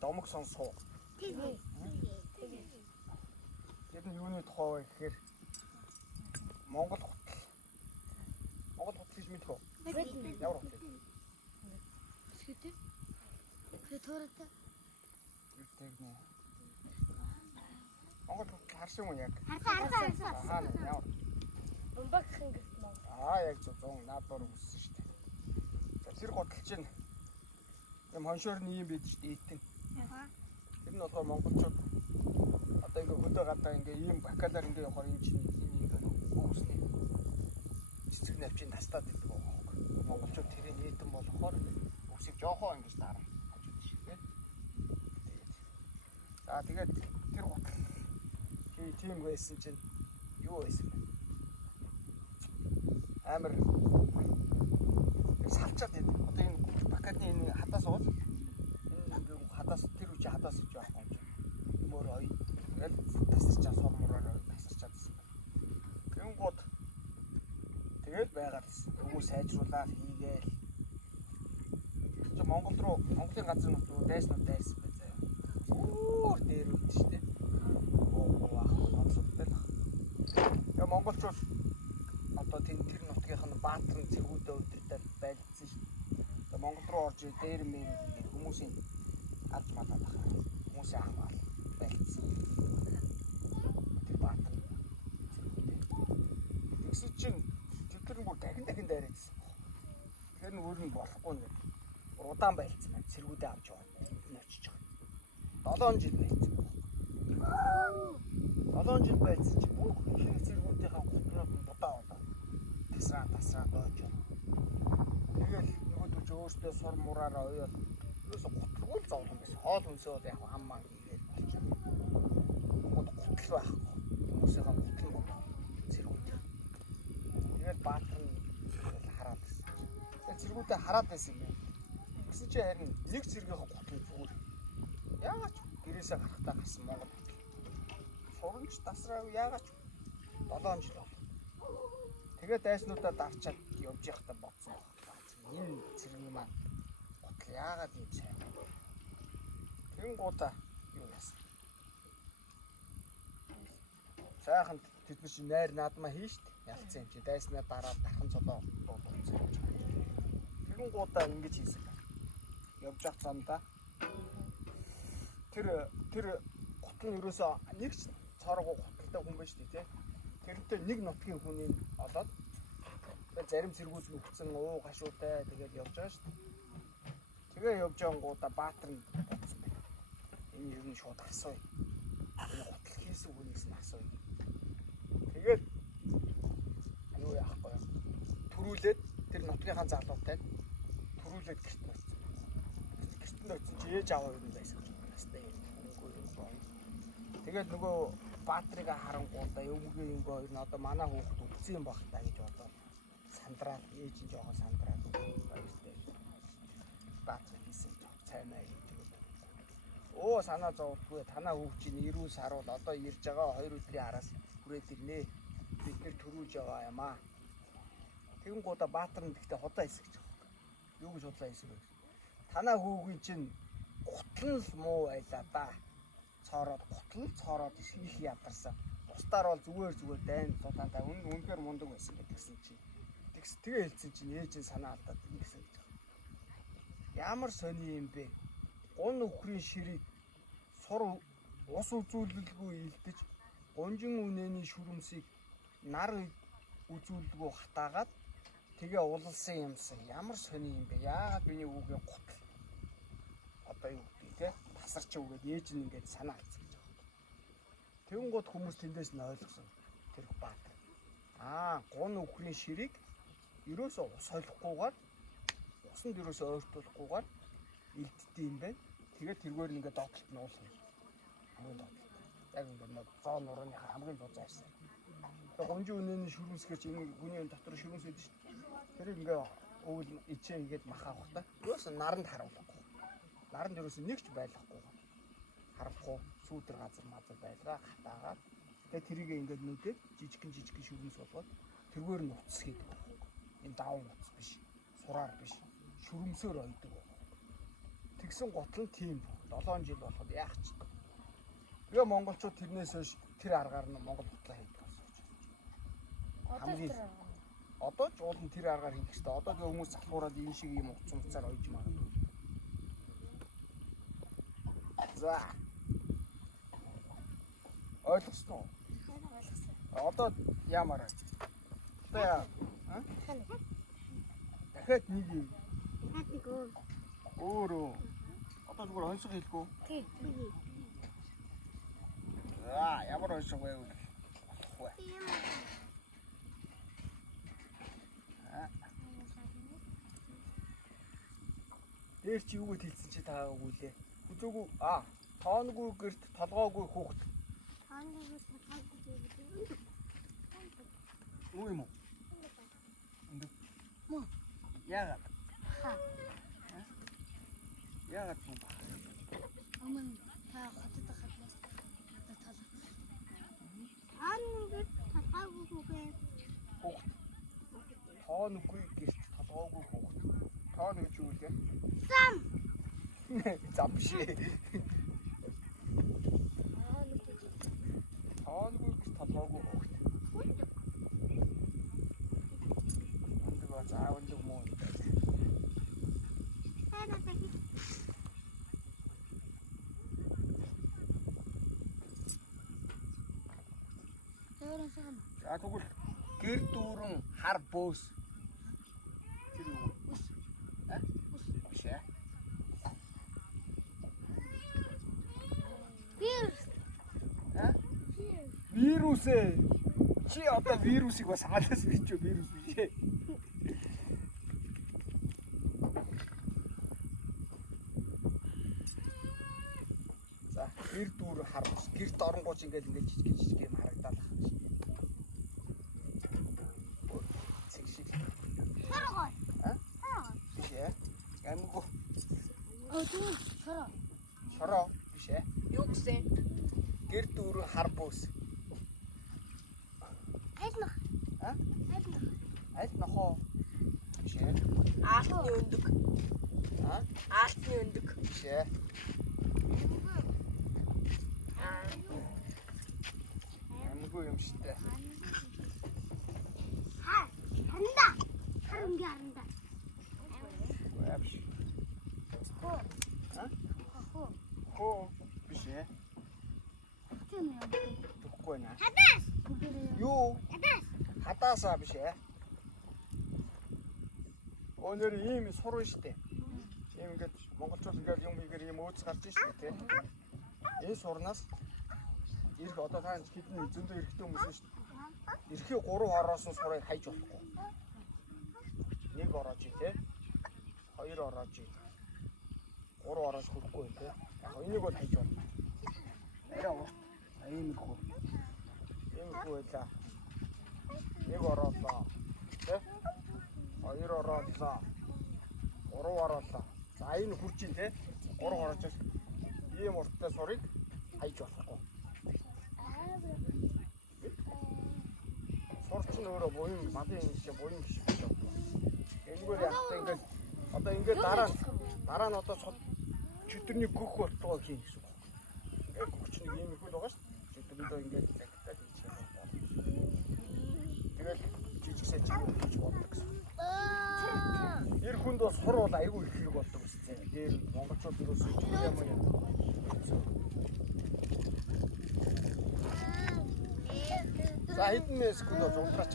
Домог сонсоо. Тэгээ. Тэр нь юуны тухай вэ гэхээр Монгол хотл. Монгол хотл гэж мэдэх үү? Ямар хотл? Скүтэ. Тэтората. Тэгнэ. Монгол хотл харсан уу яг? Харсан. Ямар? Бомбакхан гэрт Монгол. Яг зөв наадмаар үссэн шүү дээ. За тэр хотл чинь юм хоншоорны юм бид шүү дээ эйтэн. Тэр нь одоо монголчууд одоо ингээ хөдөө гадаа ингээ ийм бакалаар ингээ явахаар энэ чинь ингээ үүснэ. Цэцэг навчийн тастаад байдаг байгаа. Монголчууд тэрийг нээдэн болохоор үсийг жоохоо ингэж дараа хажууд шигээ. За тэгээд тэр хотл тийм байсан чинь юу байсан бэ? Амар салчаад байдаг. Одоо энэ бакалны энэ хадаас уул энэ хадаас тэр үчи хадаас иж байгаа юм. Мөр ой тэгэл тасарчаа сормороор тасарчаадсэн. Тэнгууд тэгэл байгаад хүмүүс сайжруулаад хийгээл. Чи Монголын газар нутгууд дайснууд дайсан бай заяа. Өөр дээр үт шүү дээ. Тэгээ монголчууд одоо тэр нутгийнх нь баатар зэргүүдээ удирдах байлцсан шүү. Тэгээ Монгол руу орж дээр мэн хүмүүсийн алж малаад байгаа. Хүмүүсийн хамгаал байлцсан. Тэр баатар зэргүүдээ. Тэгсэн чинь тэр бүр дахин дайрагдсан. Тэр нь өөр нь болохгүй нэ. Удаан байлцсан байна. Зэргүүдээ авч яваад нөчж байгаа. 7 жил байлцсан. 7 жил байлцсан чи бүх хэрэг зэргүүдийнхаа гутнууд нь будаа болоо. Тасраа дооч. Тэгэл нөгөөдөө ч өөртөө сур мураараа уяал. Юусе гутлгүй л зовлон байсан. Хоол хүнсөө яг хаммаа хийгээл болчихно. Гутл байхгүй. Хүмүүсийн гутал болоо. Зэргүүд. Тэгэл баатар нь хараад байсан. Тэгэл зэргүүдээ хараад байсан юм байна. Гэсэн чи харин нэг зэргийнхээ гутлыг зүгээр. Яагаад ч гэрээсээ гарахтаа гарсан Монгол. Суранч тасраа яагаад ч 7 жил бол. Тэгээд дайснуудаа дарчаад явж явахдаа бодсон байна. Энэ зэргийн маань гутал яагаад ийм сайн бэ? Тэнгуудаа юу яасан? Сайхан тэд нар чинь найр наадмаа хийн штт. Ялцсан юм чи дайснаа дараад дархан цолоо дуулсан. Тэнгуудаа ингэж хийсэн байна. Явж явах замдаа тэр гутал нь ерөөсөө нэг ч цоргоо гуталтай хүн байж тээ. Тэрнтэй нэг нутгийн хүнийг олоод зарим зэргүүл нь өгцөн уу гашуутай тэгээд явж байгаа шүү дээ. Тэгээ явж ангуудаа баатар нь бодсон байна. Энэ ер нь шууд асууя. Энэ гутал хийсэн хүнээс нь асууя. Тэгээд юу яахгүй юм. Төрүүлээд тэр нутгийнхаа залуутай төрүүлээд гэрт ноцсон. Гэрт ноцсон чи ээж аваа юу байсан гэж настай юм. Тэгээд нөгөө баатрыг харангуудаа өвгөө юм хоёр нь одоо манай хүүхд үлдсэн юм баг та гэж бодоод сандраад ээж нь жоохон сандраад баяртай. Баатрыг хийсэн цаймаа гэж бодоод. Оо санаа зовдгүй танаа хүүхд чинь ирүүл саруул одоо ирж байгаа 2 өдрийн араас хүрээд ирнэ. Бид нэр төрүүлж байгаа юм аа. Тэгэнгүүтээ баатар нь гэхдээ худаа хэсэг гэж байгаа. Юу гэж худлаа хэсэг вэ? Танаа хүүгийн чинь гутал л муу байлаа да. Цоороод их ядарсан. Бусдаар бол зүгээр дайн тутаантай үнэхээр мундаг байсан гэдгсэн чинь. Тэгээ хэлсэн чинь ээж нь санаа алдаад ингэсэн гэж байна. Ямар сони юм бэ? Гун өхрийн ширийг сур ус үзүүлэлгүй илдэж, гунжин үнэний шүрмсийг нар үзүүлэлгүй хатаагаад тэгээ улалсан юмсан. Ямар сони юм бэ? Яагаад миний хүүгийн гутал одоо юу гэдэг те? Тасарч өгөөд ээж нь ингээд санаа алдсан гэж байна. Тэнгууд хүмүүс тэндээс нь ойлгосон. Тэр баатар. Гун өхрийн ширийг ерөөсөө ус холихгүйгээр усанд ерөөсөө ойртуулахгүйгээр илддэг юм байна. Тэгээд тэргээр нь ингээд доотлолт нь уулсан. Хамгийн доотлолт. Яг ингээд зоо нурууны хамгийн дуу зайсан. Тэгээд гунжин үнэний шүрмсгэж хүний дотор шүрмс өгдөө шүү дээ. Тэр ингээд өвөл ичээ ингээд мах авах та. Ерөөсөө наранд харуулахгүй. Наранд ерөөсөө нэг ч байхгүй. Харахгүй сүүдэр газар байлгаа хатаагаад тэгээд тэрийг ингээд нүдэд жижигхэн шүрмс болгоод тэргээр нь утас хийдэг байна. Энэ даван утас биш, сураар биш, шүрмсээр ойдог байна. Тэгсэн гутал нь тийм 7 жил болоход яах ч. Тэгээ монголчууд тэрнээс хойш тэр аргаар нь монгол гутлаа хийдэг болсон. Одоо тэр Одоо ч уул нь тэр аргаар хийх хэрэгтэй. Одоогийн хүмүүс залхуураад энэ шиг юм утас муцаар ойж магадгүй. За. Ойлгосноо? ойлгосон. Одоо яамаар. Одоо яа? Дахиад нэг юм. Өөрөө. Одоо зүгээр онцгой хэлгүй. Тий. За, ямар онцгой байвал. Дээр чи юу гэж хэлсэн чи таагүй лээ. Үзээгүй тоонгүй гэрт толгоогүй хүүхэд. Юу юм уу? Мөн. Яагаад? Яагаад юм бэ? Аман та хотод хахад одоо толгой. Тоонгүй гэрт толгоогүй хүүхэд. Тоон гэж юу вэ? Зам биш. Тоонгүй гэж толгоогүй хүүхэд. Энд гоо заавал юм уу? За тэгвэл гэр дүүрэн хар бөөс. Тэр юу? Ус. Биш ээ. Вирус ээ. Чи одоо вирусыг бас хаалаас бич юу вирус биш ээ. За гэр дүүр харвас. Гэрт оронгооч ингээл жижиг юм харагдаад байна. Биш ээ. Амгүй. Шороо биш ээ. Юу гэсэн? Гэр дүүрэн хар бөөс. Аль нохоо. Биш ээ. Аалтны өндөг. Аалтны өндөг. Биш ээ. Амгүй юм шттэ. Биш. Хоо биш ээ. Тэгэхгүй наа. Юу? Хадаасаа биш ээ. Өнөр ийм сурна штэ. Ийм ингээд монголчууд ингээд юм хийгээр ийм өөц гарч штэ тий. Энэ сурнаас ирэх одоо та хэдэн зөндөө эрэхтэй хүмүүс штэ. Эрхий 3 ороос нь сурыг хайж болохгүй. 1 орооч тий. 2 орооч. 3 орооч хүрэхгүй тий. Яг энийг бол хайж болно. Арай урт. Иймэрхүү. Иймэрхүү байлаа. 1 ороолоо. Тэ? 2 ороолоо. 3 ороолоо. За энэ хурж ин тэ? 3 ороож ийм урттай сурыг хайж болохгүй. Сурч нь өөрөө буян мадын шиг буян биш биш. Энэгээр яахтай ингээд одоо ингээд дараа нь одоо чөтөрний гөх болтгоо хийн гэсэн үг. Яг гөхч нэг юм их байгаа шүү. Чөтөрөндөө ингээд загтаад хийж байгаа. Тэгэл жижигсээ хийж болдог гэсэн. Эр хүнд бас сур бол айгүй их хэрэг болдог гэсэн. Дээр монголчууд юусоо юм юм. За хэдэн нэс гүн ундраач.